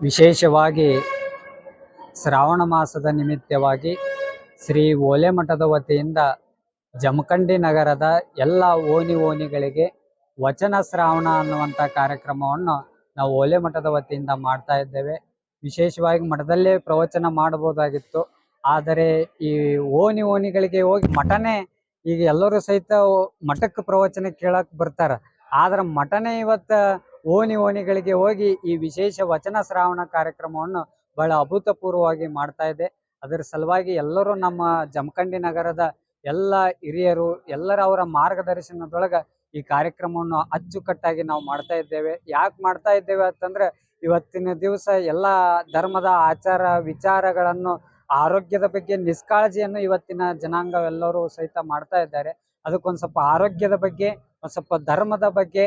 ವಿಶೇಷವಾಗಿ ಶ್ರಾವಣ ಮಾಸದ ನಿಮಿತ್ತವಾಗಿ ಶ್ರೀ ಓಲೆ ಮಠದ ವತಿಯಿಂದ ಜಮಖಂಡಿ ನಗರದ ಎಲ್ಲ ಓಣಿ ಓಣಿಗಳಿಗೆ ವಚನ ಶ್ರಾವಣ ಅನ್ನುವಂಥ ಕಾರ್ಯಕ್ರಮವನ್ನು ನಾವು ಓಲೆ ಮಠದ ವತಿಯಿಂದ ಮಾಡ್ತಾ ಇದ್ದೇವೆ. ವಿಶೇಷವಾಗಿ ಮಠದಲ್ಲೇ ಪ್ರವಚನ ಮಾಡಬಹುದಾಗಿತ್ತು. ಆದರೆ ಈ ಓಣಿ ಓಣಿಗಳಿಗೆ ಹೋಗಿ ಮಠನೇ ಈಗ ಎಲ್ಲರೂ ಸಹಿತ ಮಠಕ್ಕೆ ಪ್ರವಚನ ಕೇಳಕ್ ಬರ್ತಾರ. ಆದ್ರೆ ಮಠನೇ ಇವತ್ತ ಓಣಿ ಓಣಿಗಳಿಗೆ ಹೋಗಿ ಈ ವಿಶೇಷ ವಚನ ಶ್ರಾವಣ ಕಾರ್ಯಕ್ರಮವನ್ನು ಬಹಳ ಅಭೂತಪೂರ್ವವಾಗಿ ಮಾಡ್ತಾ ಇದೆ. ಅದರ ಸಲುವಾಗಿ ಎಲ್ಲರೂ ನಮ್ಮ ಜಮಖಂಡಿ ನಗರದ ಎಲ್ಲ ಹಿರಿಯರು, ಎಲ್ಲರ ಅವರ ಮಾರ್ಗದರ್ಶನದೊಳಗ ಈ ಕಾರ್ಯಕ್ರಮವನ್ನು ಅಚ್ಚುಕಟ್ಟಾಗಿ ನಾವು ಮಾಡ್ತಾ ಇದ್ದೇವೆ. ಯಾಕೆ ಮಾಡ್ತಾ ಇದ್ದೇವೆ ಅಂತಂದ್ರೆ, ಇವತ್ತಿನ ದಿವಸ ಎಲ್ಲ ಧರ್ಮದ ಆಚಾರ ವಿಚಾರಗಳನ್ನು, ಆರೋಗ್ಯದ ಬಗ್ಗೆ ನಿಷ್ಕಾಳಜಿಯನ್ನು ಇವತ್ತಿನ ಜನಾಂಗವೆಲ್ಲರೂ ಸಹಿತ ಮಾಡ್ತಾ ಇದ್ದಾರೆ. ಅದಕ್ಕೊಂದ್ ಸ್ವಲ್ಪ ಆರೋಗ್ಯದ ಬಗ್ಗೆ, ಒಂದ್ ಸ್ವಲ್ಪ ಧರ್ಮದ ಬಗ್ಗೆ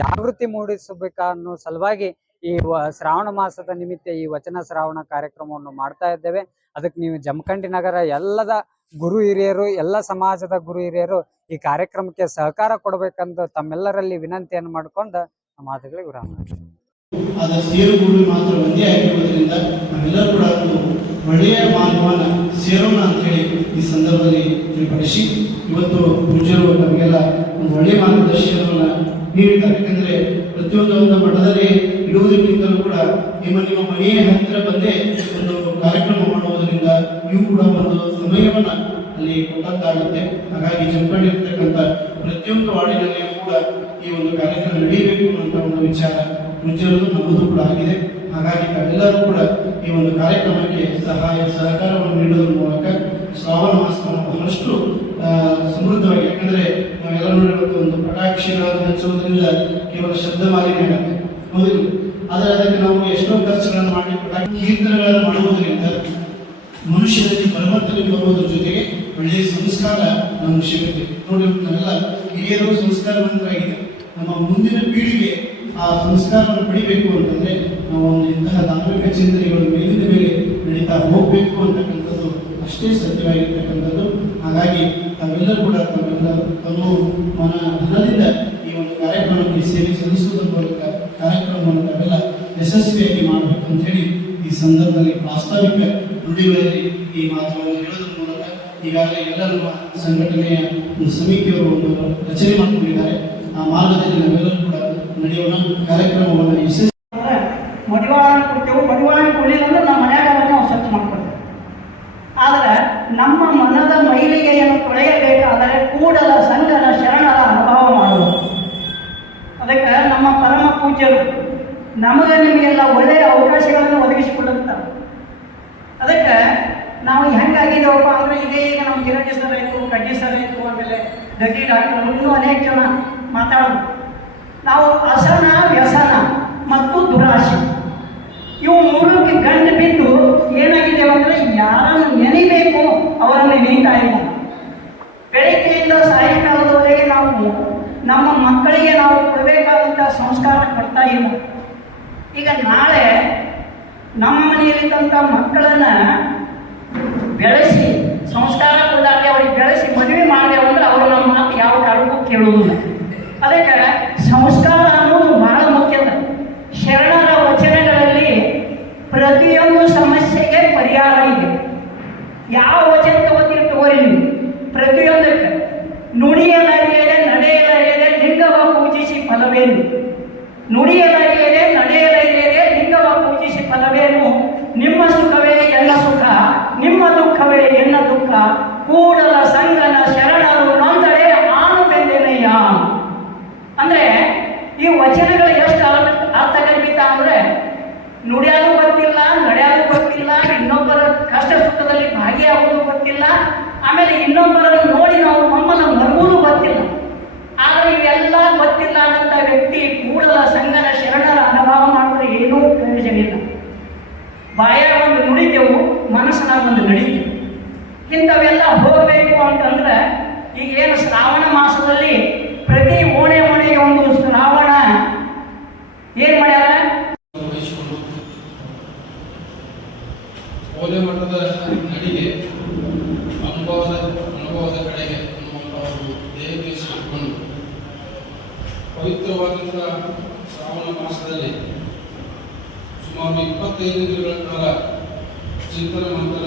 ಜಾಗೃತಿ ಮೂಡಿಸಬೇಕ ಅನ್ನೋ ಸಲುವಾಗಿ ಈ ಶ್ರಾವಣ ಮಾಸದ ನಿಮಿತ್ತ ಈ ವಚನ ಶ್ರಾವಣ ಕಾರ್ಯಕ್ರಮವನ್ನು ಮಾಡ್ತಾ ಇದ್ದೇವೆ. ಅದಕ್ಕೆ ನೀವು ಜಮಖಂಡಿ ನಗರ ಎಲ್ಲದ ಗುರು ಹಿರಿಯರು, ಎಲ್ಲ ಸಮಾಜದ ಗುರು ಹಿರಿಯರು ಈ ಕಾರ್ಯಕ್ರಮಕ್ಕೆ ಸಹಕಾರ ಕೊಡಬೇಕಂದು ತಮ್ಮೆಲ್ಲರಲ್ಲಿ ವಿನಂತಿಯನ್ನು ಮಾಡಿಕೊಂಡು ಮಾತುಗಳಿಗೆ ವಿರಾಮ ಸೇರು ಗುರು ಮಾತ್ರ ಒಂದೇ ಆಗಿರುವುದರಿಂದ ನಾವೆಲ್ಲರೂ ಕೂಡ ಒಂದು ಒಳ್ಳೆಯ ಮಾರ್ಗವನ್ನು ಸೇರೋಣ ಅಂತೇಳಿ ಈ ಸಂದರ್ಭದಲ್ಲಿ ತಿಳಿಪಡಿಸಿ. ಇವತ್ತು ಪೂಜರು ನಮಗೆಲ್ಲ ಒಂದು ಒಳ್ಳೆಯ ಮಾರ್ಗದರ್ಶನವನ್ನು ನೀಡಿದ್ದಾರೆ ಯಾಕಂದರೆ ಪ್ರತಿಯೊಂದು ಮಠದಲ್ಲಿ ಇಡುವುದಕ್ಕಿಂತಲೂ ಕೂಡ ನಿಮ್ಮ ನಿಮ್ಮ ಮನೆಯ ಹತ್ತಿರ ಬಂದೇ ಒಂದು ಕಾರ್ಯಕ್ರಮ ಮಾಡುವುದರಿಂದ ನೀವು ಕೂಡ ಒಂದು ಸಮಯವನ್ನು ಅಲ್ಲಿ ಕೊಟ್ಟಂತಾಗುತ್ತೆ. ಹಾಗಾಗಿ ಜಮಖಂಡಿ ಇರ್ತಕ್ಕಂಥ ಪ್ರತಿಯೊಂದು ವಾರ್ಡಿನಲ್ಲಿಯೂ ಕೂಡ ಈ ಒಂದು ಕಾರ್ಯಕ್ರಮ ನಡೀಬೇಕು ಅನ್ನುವಂಥ ಒಂದು ವಿಚಾರ ಮುಂಚೆನೂ ನಮ್ಮದು ಕೂಡ ಆಗಿದೆ. ಹಾಗಾಗಿ ನಾವೆಲ್ಲರೂ ಕೂಡ ಈ ಒಂದು ಕಾರ್ಯಕ್ರಮಕ್ಕೆ ಸಹಾಯ, ಸಹಕಾರವನ್ನು ನೀಡುವುದರ ಮೂಲಕ ಶ್ರಾವಣ ಮಾಸವನ್ನು ಬಹಳಷ್ಟು ಸಮೃದ್ಧವಾಗಿ, ಯಾಕಂದ್ರೆ ನಾವೆಲ್ಲ ನೋಡಿರುವಂಥ ಒಂದು ಪಟಾಕ್ಷಿಗಳನ್ನು ಹಚ್ಚುವುದರಿಂದ ಕೇವಲ ಶಬ್ದ ಮಾಲಿನ್ಯ ಆಗುತ್ತೆ ಹೌದಿಲ್ಲ? ಆದರೆ ಅದಕ್ಕೆ ನಾವು ಎಷ್ಟೋ ಖರ್ಚುಗಳನ್ನು ಮಾಡಿ ಪಟಾಕಿ ಕೀರ್ತನೆಗಳನ್ನು ಮಾಡುವುದರಿಂದ ಮನುಷ್ಯನಲ್ಲಿ ಪರಿವರ್ತನೆ ಬರುವುದರ ಜೊತೆಗೆ ಒಳ್ಳೆಯ ಸಂಸ್ಕಾರ ನಮ್ಮ ಸಿಗುತ್ತೆ. ನೋಡಿ ನಾವೆಲ್ಲ ಹಿರಿಯರು ಸಂಸ್ಕಾರವಂತರಾಗಿದೆ ನಮ್ಮ ಮುಂದಿನ ಪೀಳಿಗೆ ಆ ಸಂಸ್ಕಾರವನ್ನು ಪಡಿಬೇಕು ಅಂತಂದರೆ ನಾವು ಇಂತಹ ಧಾರ್ಮಿಕ ಚಿಂತನೆಗಳು ಮೇಲಿನ ಮೇಲೆ ನಡೀತಾ ಹೋಗಬೇಕು ಅಂತಕ್ಕಂಥದ್ದು ಅಷ್ಟೇ ಸತ್ಯವಾಗಿರ್ತಕ್ಕಂಥದ್ದು. ಹಾಗಾಗಿ ತಾವೆಲ್ಲರೂ ಕೂಡ ತಮ್ಮೆಲ್ಲ ತಮ್ಮ ಮನ ಧನದಿಂದ ಈ ಒಂದು ಕಾರ್ಯಕ್ರಮಕ್ಕೆ ಸೇವೆ ಸಲ್ಲಿಸುವುದರ ಮೂಲಕ ಕಾರ್ಯಕ್ರಮವನ್ನು ತಾವೆಲ್ಲ ಯಶಸ್ವಿಯಾಗಿ ಮಾಡಬೇಕು ಅಂತ ಹೇಳಿ ಈ ಸಂದರ್ಭದಲ್ಲಿ ಪ್ರಾಸ್ತಾವಿಕ ನುಡಿಗಳಲ್ಲಿ ಈ ಮಾತುಗಳನ್ನು ಹೇಳೋದ್ರ ಮೂಲಕ ಈಗಾಗಲೇ ಎಲ್ಲ ನಮ್ಮ ಸಂಘಟನೆಯ ಸಮಿತಿಯವರು ಒಂದು ರಚನೆ ಮಾಡಿಕೊಂಡಿದ್ದಾರೆ. ಆ ಮಾರ್ಗದಲ್ಲಿ ನಾವೆಲ್ಲರೂ ಕೂಡ ನಡೆಯೋಣ. ಕಾರ್ಯಕ್ರಮವನ್ನು ಯಶಸ್ವಿ ಅಂದ್ರೆ ಮಡಿವಾಳ ಕೊಡ್ತೇವೆ ಮಡಿವಾಳ ಕೊಡಲಿಲ್ಲ ಅಂದ್ರೆ ನಮ್ಮ ಮನ್ಯಾಗ ಅದನ್ನ ನಾವು ಸ್ವಚ್ಛ ಮಾಡ್ಕೊಳ್ತೇವೆ ಆದರೆ ನಮ್ಮ ಮನದ ಮೈಲಿಗೆಯನ್ನು ತೊಳೆಯಬೇಕಾದರೆ ಕೂಡಲ ಸಂಗನ ಶರಣರ ಅನುಭವ ಮಾಡುವುದು ಅದಕ್ಕೆ ನಮ್ಮ ಪರಮ ಪೂಜ್ಯರು ನಮಗೆ ನಿಮಗೆಲ್ಲ ಒಳ್ಳೆಯ ಅವಕಾಶಗಳನ್ನು ಒದಗಿಸಿಕೊಡುತ್ತಾರೆ ಅದಕ್ಕೆ ನಾವು ಹೆಂಗಾಗಿದ್ದೇವಪ್ಪ ಅಂದರೆ ಇದೇ ಈಗ ನಮ್ಮ ಕಿರಣಿ ಸರ್ ಆಯಿತು ಕಡ್ಡಿ ಸರ್ ಆಯಿತು, ಆಮೇಲೆ ಗಟ್ಟಿ ಡಾಕ್ಟರ್ ಇನ್ನೂ ಅನೇಕ ಜನ ಮಾತಾಡೋದು ನಾವು ಅಸನ ವ್ಯಸನ ಮತ್ತು ದುರಾಶೆ ಇವು ಮೂರಕ್ಕೆ ಗಂಡು ಬಿದ್ದು ಏನಾಗಿದ್ದೇವೆ ಅಂದರೆ ಯಾರನ್ನು ನೆನಿಬೇಕು ಅವರನ್ನು ನೆನೀತಾ ಇಲ್ಲ. ಬೆಳಿಗ್ಗೆಯಿಂದ ಸಾಯಂಕಾಲದವರೆಗೆ ನಾವು ನಮ್ಮ ಮಕ್ಕಳಿಗೆ ನಾವು ಕೊಡಬೇಕಾದಂಥ ಸಂಸ್ಕಾರ ಕೊಡ್ತಾ ಇಲ್ಲ. ಈಗ ನಾಳೆ ನಮ್ಮ ಮನೆಯಲ್ಲಿದ್ದಂಥ ಮಕ್ಕಳನ್ನು ಬೆಳೆಸಿ, ಸಂಸ್ಕಾರ ಕೊಡಾದೆ ಅವ್ರಿಗೆ ಬೆಳೆಸಿ ಮದುವೆ ಮಾಡಿದೆವು ಅಂದ್ರೆ ಅವರು ನಮ್ಮ ಮಾತು ಯಾವ ಕಾರಣಕ್ಕೂ ಕೇಳುವುದಿಲ್ಲ. ಅದಕ್ಕೆ ಸಂಸ್ಕಾರ ಅನ್ನೋದು ಬಹಳ ಮುಖ್ಯದ ಶರಣರ ವಚನಗಳಲ್ಲಿ ಪ್ರತಿಯೊಂದು ಸಮಸ್ಯೆಗೆ ಪರಿಹಾರ ಇದೆ. ಯಾವ ವಚನ ತಗೋತೀರಿ ತಗೋರಿ ನೀವು. ಪ್ರತಿಯೊಂದಕ್ಕೆ. ನುಡಿಯಲರಿಯದೆ ನಡೆಯಲರಿಯದೆ ಲಿಂಗವ ಪೂಜಿಸಿ ಫಲವೇನು. ನುಡಿಯಲರಿಯದೆ ನಡೆಯಲರಿಯದೆ ಲಿಂಗವ ಪೂಜಿಸಿ ಫಲವೇನು ನಿಮ್ಮ ಸುಖವೇ ಎನ್ನ ಸುಖ ನಿಮ್ಮ ದುಃಖವೇ ದುಃಖ ಕೂಡಲ ಸಂಗನ ಶರಣರು ಆನು ಬೆಂದೆನಯ್ಯ ಅಂದ್ರೆ ಈ ವಚನಗಳು ಎಷ್ಟು ಅರ್ಥ ಕಲ್ಪಿತ ಅಂದ್ರೆ ನುಡಿಯೋದು ಗೊತ್ತಿಲ್ಲ ನಡೆಯೋದು ಗೊತ್ತಿಲ್ಲ, ಇನ್ನೊಬ್ಬರ ಕಷ್ಟ ಸುಖದಲ್ಲಿ ಭಾಗಿಯಾಗೋದು ಗೊತ್ತಿಲ್ಲ, ಆಮೇಲೆ ಇನ್ನೊಬ್ಬರನ್ನು ನೋಡಿ ನಾವು ನಮ್ಮನ್ನು ಮರುವುದು ಗೊತ್ತಿಲ್ಲ. ಆದರೆ ಇವೆಲ್ಲ ಗೊತ್ತಿಲ್ಲ ಅನ್ನಂಥ ವ್ಯಕ್ತಿ ಕೂಡಲ ಸಂಗನ ಶರಣರ ಅನುಭವ ಮಾಡಿದ್ರೆ ಏನೂ ಪ್ರಯೋಜನ ಇಲ್ಲ ಬಾಯಾಗ ಒಂದು ನುಡಿತೆವು ಮನಸ್ಸಿನಾಗ ಒಂದು ನಡಿತೇವೆ ಇಂಥವೆಲ್ಲ ಹೋಗಬೇಕು ಅಂತಂದ್ರೆ ಈಗ ಏನು ಶ್ರಾವಣ ಮಾಸದಲ್ಲಿ ಪ್ರತಿ ಓಣೆ ಓಣೆಗೆ ಒಂದು ಶ್ರಾವಣ. ಏನ್ ಮಾಡ್ಯಾರ? ಓದೆ ಮಠದ ನಡಿಗೆ ಅನುಭವದ ಅನುಭವದ ಕಡೆಗೆ ದೇವಿ ಸೇರಿಕೊಂಡು ಪವಿತ್ರವಾದಂಥ ಶ್ರಾವಣ ಮಾಸದಲ್ಲಿ ಸುಮಾರು ಇಪ್ಪತ್ತೈದು ದಿನಗಳ ಕಾಲ ಚಿಂತನ ಮಂಥನ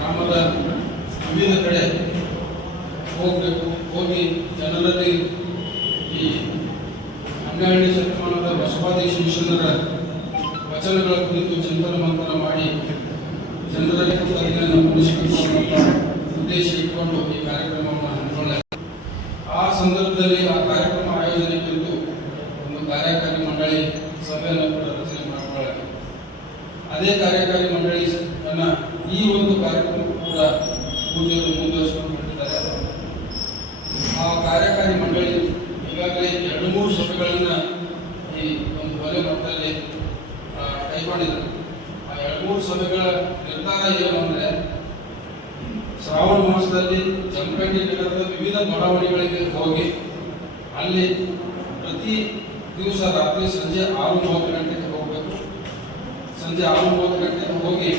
ಗ್ರಾಮದ ವಿವಿಧ ಕಡೆ ಹೋಗಬೇಕು, ಹೋಗಿ ಜನರಲ್ಲಿ ಈ ಹನ್ನೆರಡನೇ ಶತಮಾನದ ಬಸವಾದಿ ಶಿಕ್ಷಣರ ವಚನಗಳ ಕುರಿತು ಚಿಂತನ ಮಂಥನ ಮಾಡಿ ಜನರಲ್ಲಿ ಉಳಿಸಿಕೊಂಡು ಉದ್ದೇಶ ಇಟ್ಕೊಂಡು ಈ ಕಾರ್ಯಕ್ರಮವನ್ನು ಹಮ್ಮಿಕೊಳ್ಳಲಾಗಿದೆ ಆ ಸಂದರ್ಭದಲ್ಲಿ ಆ ಕಾರ್ಯಕ್ರಮ ಆಯೋಜನೆ ಕುರಿತು ಒಂದು ಕಾರ್ಯಕಾರಿ ಮಂಡಳಿ ಸಭೆಯನ್ನು ಕೂಡ ರಚನೆ ಮಾಡಿಕೊಳ್ಳಲಾಗಿದೆ ಅದೇ ಕಾರ್ಯಕಾರಿ ಮಂಡಳಿ ಅನ್ನ ಈ ಒಂದು ಕಾರ್ಯಕ್ರಮ ಕೂಡ ಪೂಜೆಯನ್ನು ಮುಂದುವರಿಸಿಕೊಂಡು ಬಂದಿದ್ದಾರೆ ಆ ಕಾರ್ಯಕಾರಿ ಮಂಡಳಿ ಈಗಾಗಲೇ ಎರಡು ಮೂರು ಸಭೆಗಳನ್ನ ಈ ಒಂದು ಮಟ್ಟದಲ್ಲಿ ಕೈಗೊಂಡಿದ್ದಾರೆ ಆ ಎರಡು ಮೂರು ಸಭೆಗಳ ನಿರ್ಧಾರ ಏನು ಅಂದರೆ, ಶ್ರಾವಣ ಮಾಸದಲ್ಲಿ ಜಮಖಂಡಿ ನಗರದ ವಿವಿಧ ಬಡಾವಣೆಗಳಿಗೆ ಹೋಗಿ ಅಲ್ಲಿ ಪ್ರತಿ ದಿವಸ ರಾತ್ರಿ ಸಂಜೆ ಆರು ಮೂವತ್ತು ಗಂಟೆಗೆ ಹೋಗಬೇಕು. ಸಂಜೆ ಆರು ಮೂವತ್ತು ಗಂಟೆಗೆ ಹೋಗಿ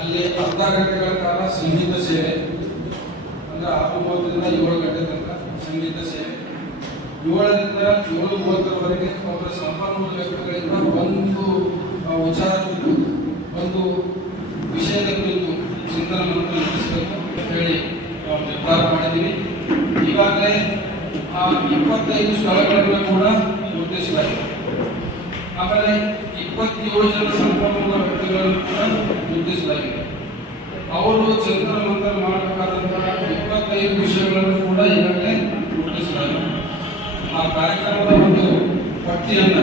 ಅಲ್ಲಿ ಅರ್ಧ ಗಂಟೆಗಳ ಕಾಲ ಸಂಗೀತ ಸೇವೆ. ಅಂದರೆ ಆರು ಮೂವತ್ತರಿಂದ ಏಳು ಗಂಟೆ ತನಕ ಸಂಗೀತ ಸೇವೆ. ಏಳರಿಂದ ಏಳು ಮೂವತ್ತರವರೆಗೆ ಅವರ ಸಂಪನ್ಮೂಲ ವ್ಯಕ್ತಿಗಳಿಂದ ಒಂದು ವಿಚಾರ ಒಂದು ವಿಷಯದ ಕುರಿತು ಚಿಂತನೆ ಕಲ್ಪಿಸಬೇಕು ಹೇಳಿ ನಾವು ನಿರ್ಧಾರ ಮಾಡಿದ್ದೀವಿ. ಈಗಾಗಲೇ, ಆ, ಇಪ್ಪತ್ತೈದು ಸ್ಥಳಗಳನ್ನು ಕೂಡ ಗುರುತಿಸಲಾಗಿದೆ ಆಮೇಲೆ ಇಪ್ಪತ್ತೇಳು ಜನ ಸಂಪನ್ಮೂಲ ವ್ಯಕ್ತಿಗಳನ್ನು ಕೂಡ ಗುರುತಿಸಲಾಗಿದೆ ಅವರು ಚಿಂತನ ಮಂಥನ ಮಾಡಬೇಕಾದಂತಹ ಇಪ್ಪತ್ತೈದು ವಿಷಯಗಳನ್ನು ಕೂಡ ಈಗಾಗಲೇ ಗುರುತಿಸಲಾಗಿದೆ ಆ ಕಾರ್ಯಕ್ರಮದ ಒಂದು ಪಟ್ಟಿಯನ್ನು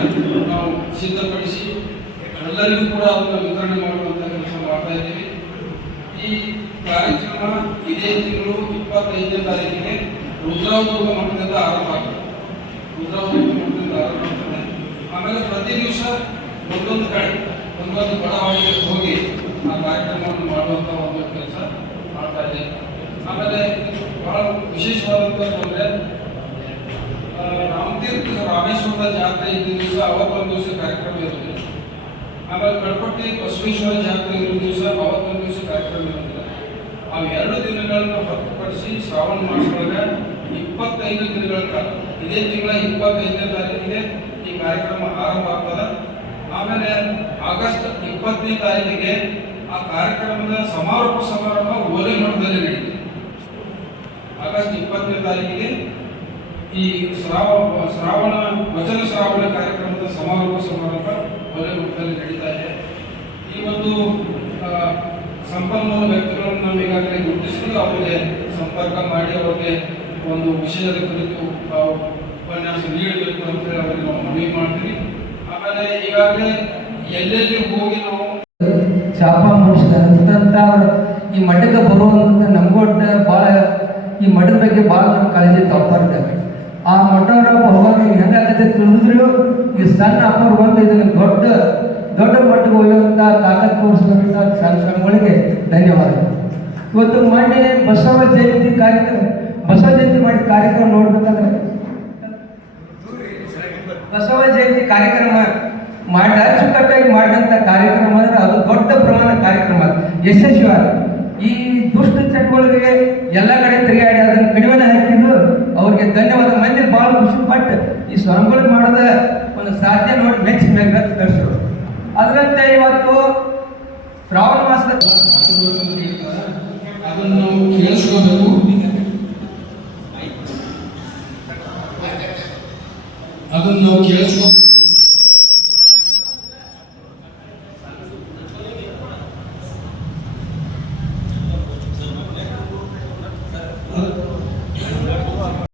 ನಾವು ಸಿದ್ಧಪಡಿಸಿ ಎಲ್ಲರಿಗೂ ಕೂಡ ಅದನ್ನು ವಿತರಣೆ ಮಾಡುವಂಥ ಕೆಲಸ ಮಾಡ್ತಾ ಇದ್ದೀವಿ. ಈ ಕಾರ್ಯಕ್ರಮ ಇದೇ ತಿಂಗಳು ಇಪ್ಪತ್ತೈದನೇ ತಾರೀಕಿಗೆ ರುದ್ರಾವತೋಗ ಮಠದಿಂದ ಆರಂಭ ಆಗ್ತದೆ ರುದ್ರಾವತೋಗ ಮಠದಿಂದ ಆರಂಭ ಆಗ್ತದೆ. ಆಮೇಲೆ ಪ್ರತಿ ದಿವಸ ಒಂದೊಂದು ಕಡೆ, ಒಂದೊಂದು ಬಡಾವಣೆಗೆ ಹೋಗಿ ಆ ಕಾರ್ಯಕ್ರಮವನ್ನು ಮಾಡುವಂಥ ಒಂದು ಕೆಲಸ ಮಾಡ್ತಾ ಇದ್ದೇವೆ. ಆಮೇಲೆ ಬಹಳ ವಿಶೇಷವಾದಂಥದ್ದು ಅಂದ್ರೆ ಜಾತ್ರೆ ಇದ್ದ ದಿವಸ, ಅವತ್ತೊಂದು ದಿವಸ ಕಾರ್ಯಕ್ರಮ ಇರುತ್ತೆ ಆಮೇಲೆ ಕಡಪಟ್ಟಿ ಬಸವೇಶ್ವರ ಜಾತ್ರೆ ಇರೋ ದಿವಸ, ಅವತ್ತೊಂದು ದಿವಸ ಕಾರ್ಯಕ್ರಮ ಇರುತ್ತೆ ಅವು ಎರಡು ದಿನಗಳನ್ನು ಹೊರತುಪಡಿಸಿ ಶ್ರಾವಣ ಮಾಸದೊಳಗೆ ಇಪ್ಪತ್ತೈದು ದಿನಗಳ ಕಾಲ. ಇದೇ ತಿಂಗಳ ಇಪ್ಪತ್ತೈದನೇ ತಾರೀಕಿಗೆ ಈ ಕಾರ್ಯಕ್ರಮ ಆರಂಭ ಆಗ್ತದೆ. ಆಮೇಲೆ ಆಗಸ್ಟ್ ಇಪ್ಪತ್ತನೇ ತಾರೀಕಿಗೆ ಆ ಕಾರ್ಯಕ್ರಮದ ಸಮಾರೋಪ ಸಮಾರಂಭ ಓಲೆ ಮಠದಲ್ಲಿ ನಡೆಯುತ್ತೆ. ಆಗಸ್ಟ್ ಇಪ್ಪತ್ತನೇ ತಾರೀಕಿಗೆ ಈ ಶ್ರಾವ, ಶ್ರಾವಣ, ವಚನ ಶ್ರಾವಣ ಕಾರ್ಯಕ್ರಮದ ಸಮಾರೋಪ ಸಮಾರಂಭ ಒಲೆ ಮಟ್ಟದಲ್ಲಿ ನಡೀತಾ ಇದೆ. ಈ ಒಂದು ಸಂಪನ್ಮೂಲ ವ್ಯಕ್ತಿಗಳನ್ನು ನಾವು ಈಗಾಗಲೇ ಗುರುತಿಸಿದ್ದು ಅವರಿಗೆ ಸಂಪರ್ಕ ಮಾಡಿ ಅವರಿಗೆ ಒಂದು ವಿಷಯದ ಕುರಿತು ಉಪನ್ಯಾಸ ನೀಡಬೇಕು ಅಂತ ಹೇಳಿ ಅವರಿಗೆ ನಾವು ಮನವಿ ಮಾಡ್ತೀವಿ. ಆಮೇಲೆ ಈಗಾಗಲೇ ಎಲ್ಲೆಲ್ಲಿ ಹೋಗಿ ನಾವು ಶಾಪ ಅಂತಂತ ಈ ಮಠಕ್ಕೆ ಬರುವಂತ ನಮ್ಗೊಟ್ಟ ಭಾಳ ಈ ಮಠದ ಬಗ್ಗೆ ಭಾಳ ನಮ್ಮ ಕಾಳಜಿ ತಗೊಳ್ತಾರೆ ಆ ಮಠವರ ಹೋಗಿ ಹೆಂಗಾಗತ್ತೆ ತಿಳಿದ್ರು ಈ ಸಣ್ಣ ಅಪ್ಪರು ಬಂದು ಇದನ್ನು ದೊಡ್ಡ ದೊಡ್ಡ ಮಟ್ಟಿಗೆ ಹೋಗುವಂಥ ತಾಕತ್ ತೋರಿಸಿದಂಥ ಸಣ್ಣ ಧನ್ಯವಾದ. ಇವತ್ತು ಮೊನ್ನೆ ಬಸವ ಜಯಂತಿ ಕಾರ್ಯಕ್ರಮ, ಬಸವ ಜಯಂತಿ ಮಾಡಿದ ಕಾರ್ಯಕ್ರಮ ನೋಡ್ಬೇಕಂದ್ರೆ ಬಸವ ಜಯಂತಿ ಕಾರ್ಯಕ್ರಮ ಮಾಡಿ ಅಚ್ಚುಕಟ್ಟಾಗಿ ಮಾಡಿದಂಥ ಕಾರ್ಯಕ್ರಮ ಅಂದ್ರೆ ಅದು ದೊಡ್ಡ ಪ್ರಮಾಣ ಕಾರ್ಯಕ್ರಮ. ಯಶಸ್ವಿ ಈ ದುಷ್ಟ ಚಟುವಟಿಕೆಗೆ ಎಲ್ಲ ಕಡೆ ತಿರುಗಾಡಿ ಅದನ್ನು ಕಡಿಮೆ ಹಾಕಿದ್ದು ಅವ್ರಿಗೆ ಧನ್ಯವಾದ ಮಂದಿ ಬಟ್ ಈ ಸ್ವಾಮಿಗಳು ಮಾಡೋದ ಒಂದು ಸಾಧ್ಯ ನೋಡಿ ಮೆಚ್ಚಿ ಮೆಚ್ಚ ಕಳಿಸಿದ್ರು ಅದರಂತೆ ಇವತ್ತು ಶ್ರಾವಣ ಮಾಸದ ಅದನ್ನು ಕೇಳಿಸ್ಕೋಬೇಕು. ಅದನ್ನು ಕೇಳಿಸ್ಕೋಬೇಕು.